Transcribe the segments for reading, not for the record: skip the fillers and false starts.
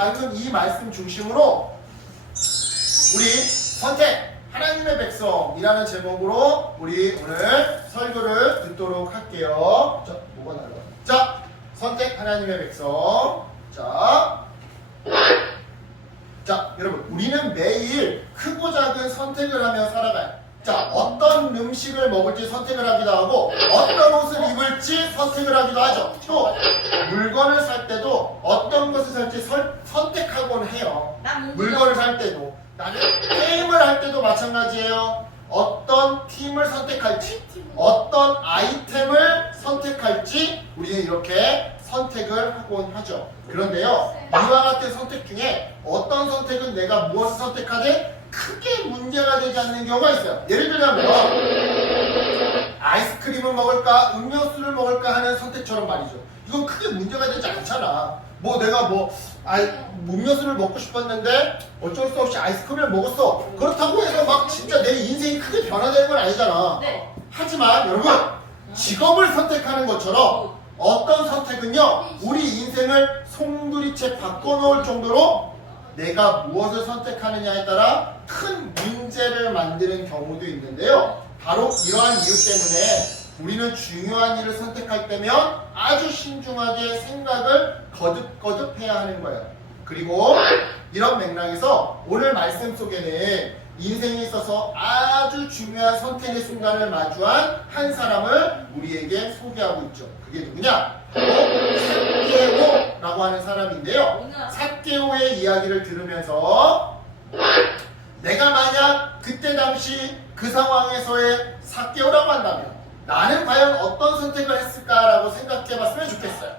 밝은 이 말씀 중심으로 우리 선택 하나님의 백성이라는 제목으로 우리 오늘 설교를 듣도록 할게요. 자, 뭐가 나와? 자, 선택 하나님의 백성. 자, 여러분, 우리는 매일 크고 작은 선택을 하며 살아가요. 자, 어떤 음식을 먹을지 선택을 하기도 하고 어떤 옷을 입을지 선택을 하기도 하죠. 또 물건을 살 때도 어떤 것을 살지 선택하곤 해요. 물건을 살 때도, 나는 게임을 할 때도 마찬가지예요. 어떤 팀을 선택할지, 어떤 아이템을 선택할지 우리는 이렇게 선택을 하곤 하죠. 그런데요, 이와 같은 선택 중에 어떤 선택은 내가 무엇을 선택하되 크게 문제가 되지 않는 경우가 있어요. 예를 들자면 아이스크림을 먹을까 음료수를 먹을까 하는 선택처럼 말이죠. 이건 크게 문제가 되지 않잖아. 내가 음료수를 먹고 싶었는데 어쩔 수 없이 아이스크림을 먹었어. 그렇다고 해서 막 진짜 내 인생이 크게 변화되는 건 아니잖아. 네. 하지만 여러분, 직업을 선택하는 것처럼 어떤 선택은요, 우리 인생을 송두리째 바꿔놓을 정도로 내가 무엇을 선택하느냐에 따라 큰 문제를 만드는 경우도 있는데요. 바로 이러한 이유 때문에 우리는 중요한 일을 선택할 때면 아주 신중하게 생각을 거듭거듭 해야 하는 거예요. 그리고 이런 맥락에서 오늘 말씀 속에는 인생에 있어서 아주 중요한 선택의 순간을 마주한 한 사람을 우리에게 소개하고 있죠. 그게 누구냐? 바로 삭개오라고 하는 사람인데요. 삭개오의 이야기를 들으면서 내가 만약 그때 당시 그 상황에서의 삭개오라고 한다면 나는 과연 어떤 선택을 했을까라고 생각해봤으면 좋겠어요.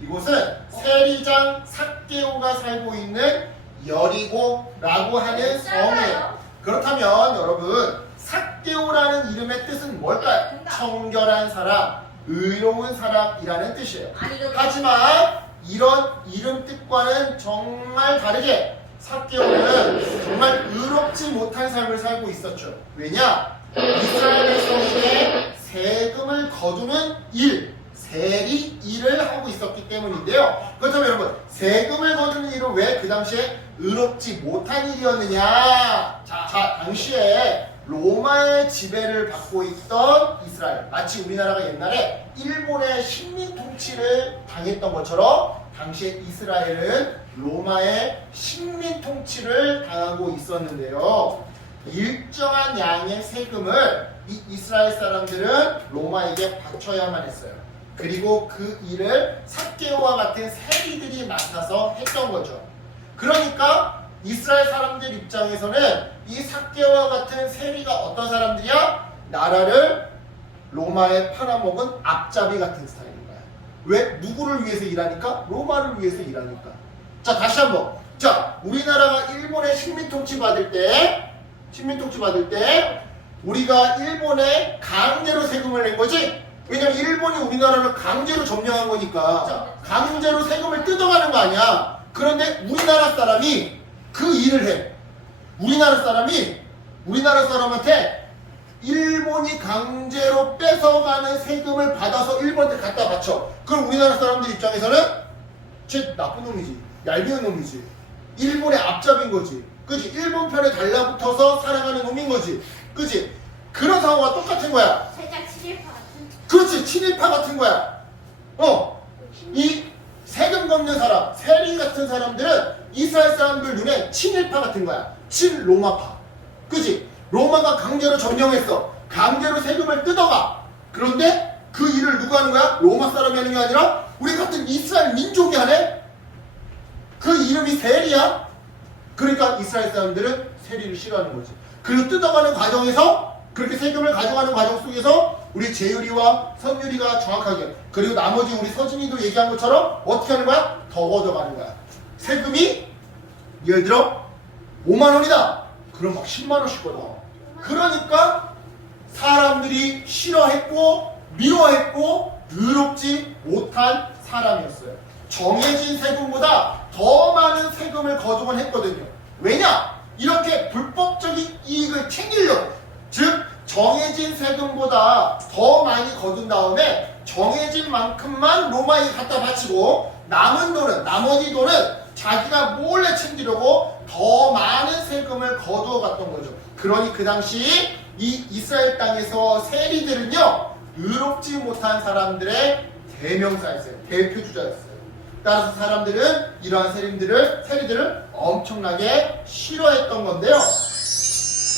이곳은 세리장 삭개오가 살고 있는 여리고라고 하는 성이에요. 그렇다면 여러분, 삭개오라는 이름의 뜻은 뭘까요? 청결한 사람, 의로운 사람이라는 뜻이에요. 하지만 이런 이름 뜻과는 정말 다르게 삭개오는 정말 의롭지 못한 삶을 살고 있었죠. 왜냐? 이스라엘 백성에게 세금을 거두는 세리 일을 하고 있었기 때문인데요. 그렇다면 여러분, 세금을 거두는 일은 왜 그 당시에 의롭지 못한 일이었느냐? 자, 당시에 로마의 지배를 받고 있던 이스라엘, 마치 우리나라가 옛날에 일본의 식민 통치를 당했던 것처럼 당시에 이스라엘은 로마의 식민 통치를 당하고 있었는데요. 일정한 양의 세금을 이 이스라엘 사람들은 로마에게 바쳐야만 했어요. 그리고 그 일을 삭개오와 같은 세리들이 맡아서 했던 거죠. 그러니까 이스라엘 사람들 입장에서는 이 삭개오와 같은 세리가 어떤 사람들이야? 나라를 로마에 팔아먹은 앞잡이 같은 스타일인 거야. 왜? 누구를 위해서 일하니까? 로마를 위해서 일하니까. 자, 다시 한번. 자, 우리나라가 일본의 식민 통치 받을 때 우리가 일본에 강제로 세금을 낸 거지? 왜냐면 일본이 우리나라를 강제로 점령한 거니까 강제로 세금을 뜯어가는 거 아니야. 그런데 우리나라 사람이 그 일을 해. 우리나라 사람한테 일본이 강제로 뺏어가는 세금을 받아서 일본한테 갖다 바쳐. 그럼 우리나라 사람들 입장에서는 쟤 나쁜 놈이지, 얄미운 놈이지, 일본의 앞잡인 거지, 그치? 일본 편에 달라붙어서 살아가는 놈인 거지, 그치? 그런 상황과 똑같은 거야. 살짝 친일파 같은. 그렇지, 친일파 같은 거야. 이 세금 걷는 사람, 세리 같은 사람들은 이스라엘 사람들 눈에 친일파 같은 거야. 친로마파. 그치? 로마가 강제로 점령했어. 강제로 세금을 뜯어가. 그런데 그 일을 누가 하는 거야? 로마 사람이 하는 게 아니라 우리 같은 이스라엘 민족이 하네? 그 이름이 세리야. 그러니까 이스라엘 사람들은 세리를 싫어하는 거지. 그리고 뜯어가는 과정에서, 그렇게 세금을 가져가는 과정 속에서 우리 재율이와 선율이가 정확하게, 그리고 나머지 우리 서진이도 얘기한 것처럼 어떻게 하는 거야? 더 걷어가는 거야. 세금이 예를 들어 5만 원이다. 그럼 막 10만 원씩 걷어. 그러니까 사람들이 싫어했고 미워했고 의롭지 못한 사람이었어요. 정해진 세금보다 더 많은 세금을 거두곤 했거든요. 왜냐? 이렇게 불법적인 이익을 챙기려고. 즉 정해진 세금보다 더 많이 거둔 다음에 정해진 만큼만 로마에 갖다 바치고 남은 돈은, 나머지 돈은 자기가 몰래 챙기려고 더 많은 세금을 거두어 갔던 거죠. 그러니 그 당시 이 이스라엘 땅에서 세리들은요, 의롭지 못한 사람들의 대명사였어요. 대표주자였어요. 따라서 사람들은 이러한 세리들을 엄청나게 싫어했던 건데요.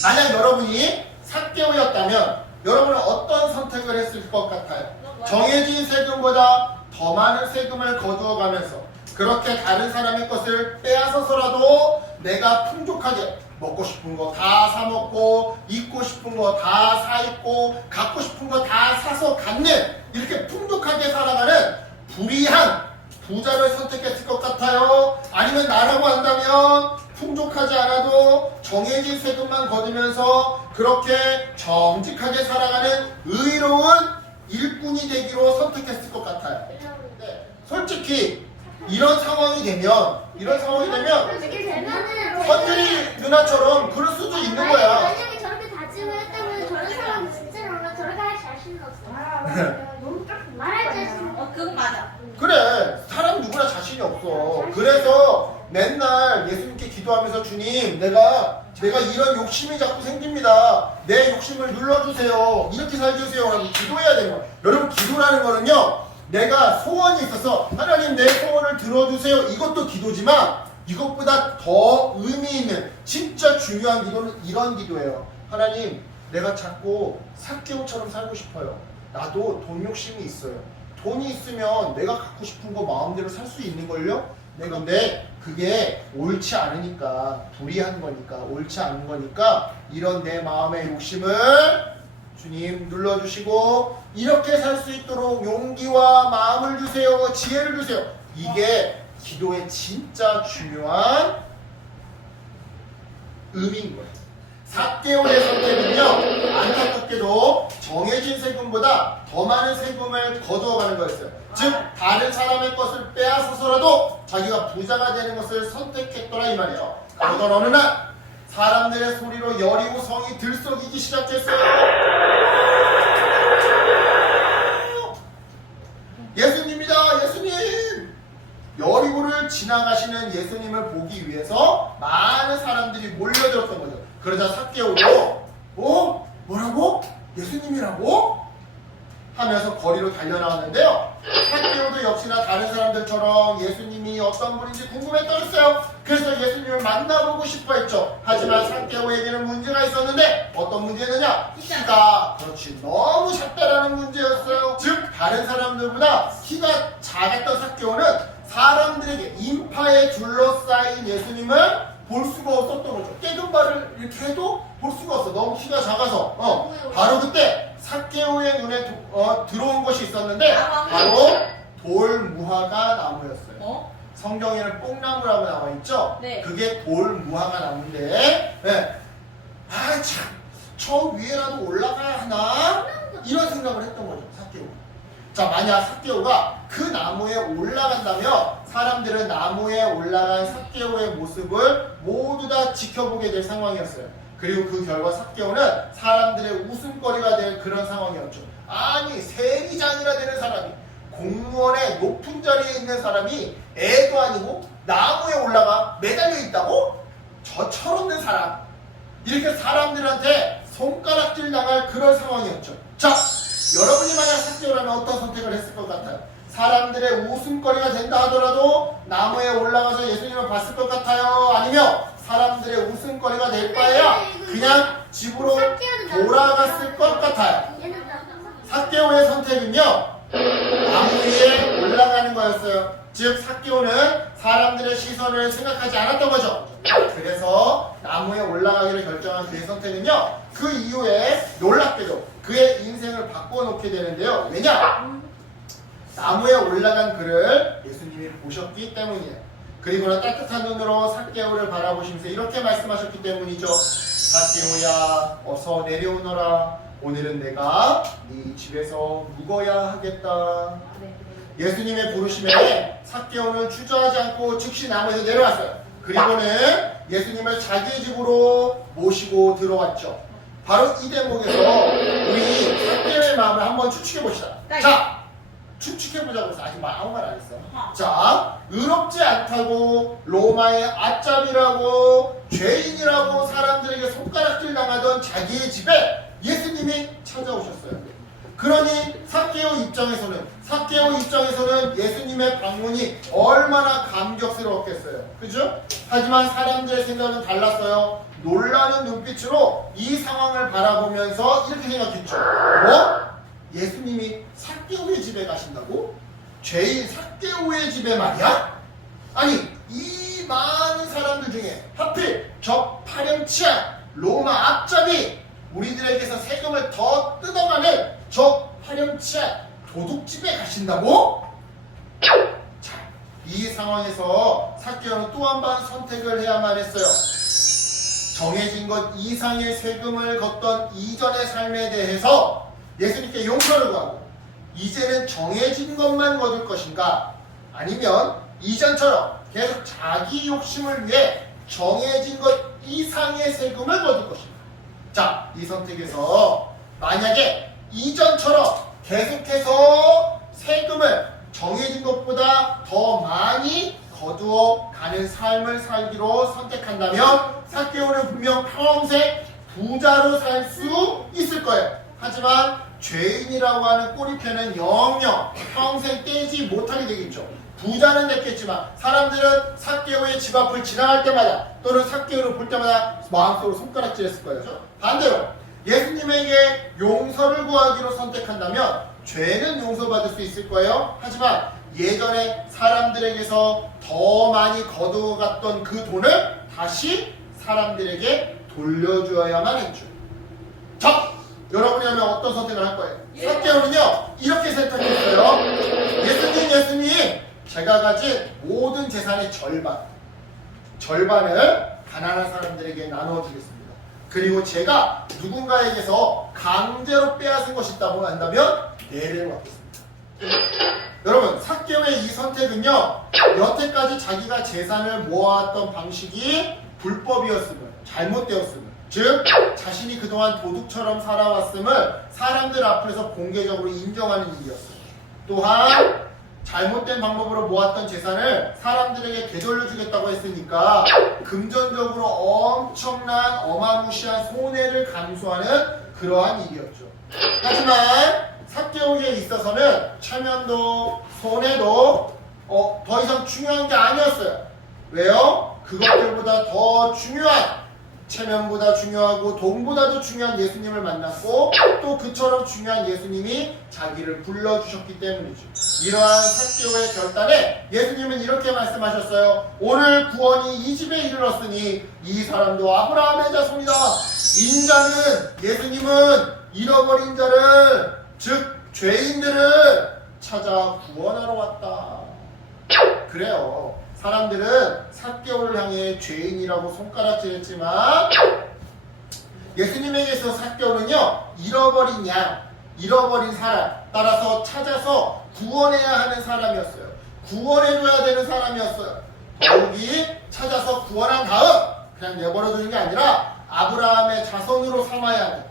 만약 여러분이 삭개오였다면 여러분은 어떤 선택을 했을 것 같아요? 정해진 세금보다 더 많은 세금을 거두어가면서 그렇게 다른 사람의 것을 빼앗아서라도 내가 풍족하게 먹고 싶은 거 다 사 먹고 입고 싶은 거 다 사 입고 갖고 싶은 거 다 사서 갖는 이렇게 풍족하게 살아가는 불의한 부자를 선택했을 것 같아요? 아니면 나라고 한다면 풍족하지 않아도 정해진 세금만 거두면서 그렇게 정직하게 살아가는 의로운 일꾼이 되기로 선택했을 것 같아요. 네, 솔직히 이런 상황이 되면 그렇게 되면은 선율이 누나처럼 그럴 수도 있는 거야. 만약에 저렇게 다짐을 했다면 저런 사람은 진짜로 저렇게 할 자신은 없어. 말할 자신. 그건 맞아. 그래, 사람 누구나 자신이 없어. 그래서 맨날 예수님께 기도하면서 주님, 내가 이런 욕심이 자꾸 생깁니다. 내 욕심을 눌러주세요. 이렇게 살려주세요. 라고 기도해야 되는 거야. 여러분, 기도라는 거는요, 내가 소원이 있어서 하나님 내 소원을 들어주세요. 이것도 기도지만 이것보다 더 의미 있는 진짜 중요한 기도는 이런 기도예요. 하나님, 내가 자꾸 삭개오처럼 살고 싶어요. 나도 돈 욕심이 있어요. 돈이 있으면 내가 갖고 싶은 거 마음대로 살 수 있는걸요? 근데 그게 옳지 않으니까, 불의한 거니까, 옳지 않은 거니까 이런 내 마음의 욕심을 주님 눌러주시고 이렇게 살 수 있도록 용기와 마음을 주세요. 지혜를 주세요. 이게 기도의 진짜 중요한 의미인 거예요. 삭개오의 선택은요, 안타깝게도 정해진 세금보다 더 많은 세금을 거두어가는 거였어요. 즉 다른 사람의 것을 빼앗아서라도 자기가 부자가 되는 것을 선택했더라 이 말이에요. 그러던 어느 날 사람들의 소리로 여리고 성이 들썩이기 시작했어요. 예수님이다, 예수님! 여리고를 지나가시는 예수님을 보기 위해서 많은 사람들이 몰려들었던 거죠. 그러자 삭개오도 뭐라고? 예수님이라고? 하면서 거리로 달려나왔는데요. 삭개오도 역시나 다른 사람들처럼 예수님이 어떤 분인지 궁금했더랬어요. 그래서 예수님을 만나보고 싶어 했죠. 하지만 삭개오에게는 문제가 있었는데 어떤 문제였느냐? 키가 그렇지 너무 작다라는 문제였어요. 즉 다른 사람들보다 키가 작았던 삭개오는 사람들에게 인파에 둘러싸인 예수님을 볼 수가 없었던 거죠. 깨끗 발을 이렇게 해도 볼 수가 없어. 너무 키가 작아서. 바로 그때 삭개오의 눈에 들어온 것이 있었는데 바로 돌무화과 나무였어요. 성경에는 뽕나무라고 나와 있죠. 네. 그게 돌무화과 나무인데, 네. 참, 저 위에라도 올라가야 하나? 이런 생각을 했던 거죠, 삭개오가. 자, 만약 삭개오가 그 나무에 올라간다면 사람들은 나무에 올라간 삭개오의 모습을 모두 다 지켜보게 될 상황이었어요. 그리고 그 결과 삭개오는 사람들의 웃음거리가 될 그런 상황이었죠. 아니, 세리장이나 되는 사람이, 공무원의 높은 자리에 있는 사람이 애도 아니고 나무에 올라가 매달려 있다고? 저 철없는 사람. 이렇게 사람들한테 손가락질 당할 그런 상황이었죠. 자, 여러분이 만약 삭개오라면 어떤 선택을 했을 것 같아요? 사람들의 웃음거리가 된다 하더라도 나무에 올라가서 예수님을 봤을 것 같아요? 아니면 사람들의 웃음거리가 될 바에야 그냥 집으로 돌아갔을 것 같아요? 삭개오의 선택은요, 나무 위에 올라가는 거였어요. 즉 삭개오는 사람들의 시선을 생각하지 않았던 거죠. 그래서 나무에 올라가기를 결정한 그의 선택은요, 그 이후에 놀랍게도 그의 인생을 바꿔놓게 되는데요. 왜냐? 나무에 올라간 그를 예수님이 보셨기 때문이에요. 그리고는 따뜻한 눈으로 삭개오를 바라보시면서 이렇게 말씀하셨기 때문이죠. 삭개오야, 어서 내려오너라. 오늘은 내가 네 집에서 묵어야 하겠다. 예수님의 부르심에 삭개오는 주저하지 않고 즉시 나무에서 내려왔어요. 그리고는 예수님을 자기의 집으로 모시고 들어왔죠. 바로 이 대목에서 우리 삭개오의 마음을 한번 추측해 봅시다. 자, 추측해보자고 해서 아직 아무 말 안 했어. 자, 의롭지 않다고 로마의 아짭이라고 죄인이라고 사람들에게 손가락질 당하던 자기의 집에 예수님이 찾아오셨어요. 그러니 삭개오 입장에서는 예수님의 방문이 얼마나 감격스러웠겠어요. 그죠? 하지만 사람들의 생각은 달랐어요. 놀라는 눈빛으로 이 상황을 바라보면서 이렇게 생각했죠. 뭐? 예수님이 삭개오의 집에 가신다고? 죄인 삭개오의 집에 말이야? 아니, 이 많은 사람들 중에 하필 저 파렴치한 로마 앞잡이 우리들에게서 세금을 더 뜯어가는 저 파렴치한 도둑집에 가신다고? 자, 이 상황에서 삭개오는 또 한 번 선택을 해야만 했어요. 정해진 것 이상의 세금을 걷던 이전의 삶에 대해서 예수님께 용서를 구하고 이제는 정해진 것만 거둘 것인가? 아니면 이전처럼 계속 자기 욕심을 위해 정해진 것 이상의 세금을 거둘 것인가? 자, 이 선택에서 만약에 이전처럼 계속해서 세금을 정해진 것보다 더 많이 거두어 가는 삶을 살기로 선택한다면 삭개오는 분명 평생 부자로 살 수 있을 거예요. 하지만 죄인이라고 하는 꼬리표는 영영 평생 떼지 못하게 되겠죠. 부자는 됐겠지만 사람들은 삭개오의 집 앞을 지나갈 때마다 또는 삭개오를 볼 때마다 마음속으로 손가락질했을 거예요. 반대로 예수님에게 용서를 구하기로 선택한다면 죄는 용서받을 수 있을 거예요. 하지만 예전에 사람들에게서 더 많이 거두어갔던 그 돈을 다시 사람들에게 돌려주어야만 했죠. 자, 여러분이라면 어떤 선택을 할 거예요? 삭개오는요 이렇게 선택했어요. 예수님, 제가 가진 모든 재산의 절반을 가난한 사람들에게 나누어 주겠습니다. 그리고 제가 누군가에게서 강제로 빼앗은 것이 있다고 한다면 내를 받겠습니다. 여러분, 삭개오의 이 선택은요 여태까지 자기가 재산을 모아왔던 방식이 불법이었음을, 잘못되었음을, 즉 자신이 그동안 도둑처럼 살아왔음을 사람들 앞에서 공개적으로 인정하는 일이었어요. 또한 잘못된 방법으로 모았던 재산을 사람들에게 되돌려주겠다고 했으니까 금전적으로 엄청난 어마무시한 손해를 감수하는 그러한 일이었죠. 하지만 삭개오에 있어서는 체면도 손해도 더 이상 중요한 게 아니었어요. 왜요? 그것들보다 더 중요한, 체면보다 중요하고 돈보다도 중요한 예수님을 만났고 또 그처럼 중요한 예수님이 자기를 불러주셨기 때문이죠. 이러한 삭개오의 결단에 예수님은 이렇게 말씀하셨어요. 오늘 구원이 이 집에 이르렀으니 이 사람도 아브라함의 자손이다. 인자는, 예수님은 잃어버린 자를, 즉 죄인들을 찾아 구원하러 왔다. 그래요. 사람들은 삭개오를 향해 죄인이라고 손가락질했지만 예수님에게서 삭개오는요 잃어버린 양, 잃어버린 사람, 따라서 찾아서 구원해야 하는 사람이었어요. 구원해줘야 되는 사람이었어요. 더욱이 찾아서 구원한 다음 그냥 내버려두는 게 아니라 아브라함의 자손으로 삼아야 하는,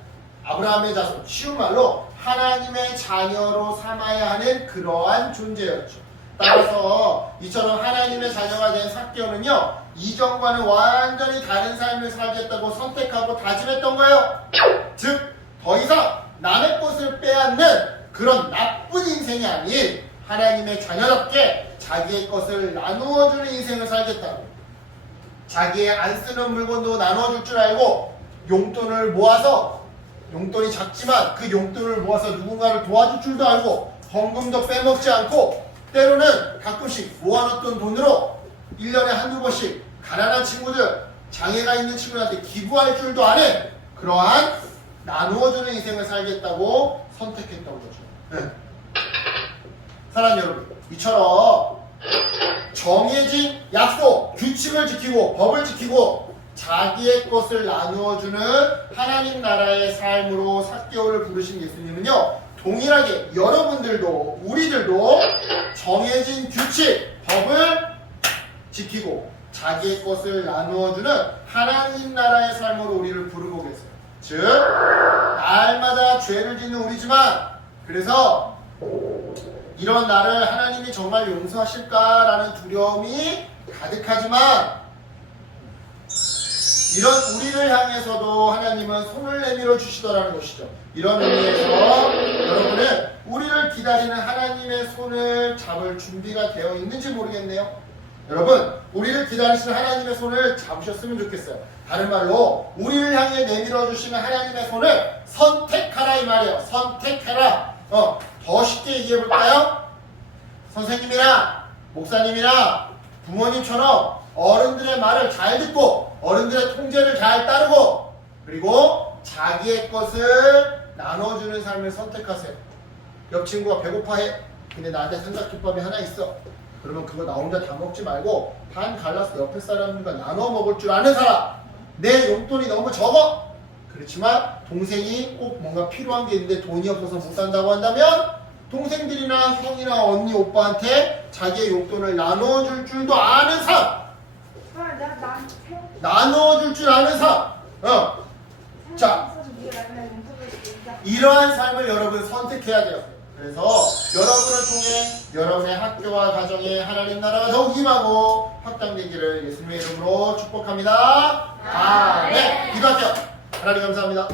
아브라함의 자손, 쉬운 말로 하나님의 자녀로 삼아야 하는 그러한 존재였죠. 따라서 이처럼 하나님의 자녀가 된 삭개오는요 이전과는 완전히 다른 삶을 살겠다고 선택하고 다짐했던 거예요. 즉 더 이상 남의 것을 빼앗는 그런 나쁜 인생이 아닌 하나님의 자녀답게 자기의 것을 나누어주는 인생을 살겠다고, 자기의 안 쓰는 물건도 나눠줄 줄 알고 용돈을 모아서, 용돈이 작지만 그 용돈을 모아서 누군가를 도와줄 줄도 알고 헌금도 빼먹지 않고 때로는 가끔씩 모아놓던 돈으로 1년에 한두 번씩 가난한 친구들, 장애가 있는 친구들한테 기부할 줄도 아는 그러한 나누어주는 인생을 살겠다고 선택했던 거죠. 네. 사랑하는 여러분, 이처럼 정해진 약속, 규칙을 지키고 법을 지키고 자기의 것을 나누어주는 하나님 나라의 삶으로 삭개오를 부르신 예수님은요 동일하게 여러분들도 우리들도 정해진 규칙, 법을 지키고 자기의 것을 나누어주는 하나님 나라의 삶으로 우리를 부르고 계세요. 즉 날마다 죄를 짓는 우리지만 그래서 이런 나를 하나님이 정말 용서하실까라는 두려움이 가득하지만 이런 우리를 향해서도 하나님은 손을 내밀어 주시더라는 것이죠. 이런 의미에서 여러분은 우리를 기다리는 하나님의 손을 잡을 준비가 되어 있는지 모르겠네요. 여러분, 우리를 기다리시는 하나님의 손을 잡으셨으면 좋겠어요. 다른 말로 우리를 향해 내밀어 주시는 하나님의 손을 선택하라 이 말이에요. 선택해라. 더 쉽게 얘기해 볼까요? 선생님이나 목사님이나 부모님처럼 어른들의 말을 잘 듣고 어른들의 통제를 잘 따르고 그리고 자기의 것을 나눠주는 삶을 선택하세요. 옆 친구가 배고파해. 근데 나한테 삼각김밥이 하나 있어. 그러면 그거 나 혼자 다 먹지 말고 반 갈라서 옆에 사람들과 나눠 먹을 줄 아는 사람. 내 용돈이 너무 적어. 그렇지만 동생이 꼭 뭔가 필요한 게 있는데 돈이 없어서 못 산다고 한다면 동생들이나 형이나 언니 오빠한테 자기의 용돈을 나눠줄 줄도 아는 사람. 나눠줄 줄 아는 사람. 자, 이러한 삶을 여러분 선택해야 돼요. 그래서 여러분을 통해 여러분의 학교와 가정에 하나님 나라가 더욱 임하고 확장되기를 예수님의 이름으로 축복합니다. 아멘. 기도할게요. 하나님 감사합니다.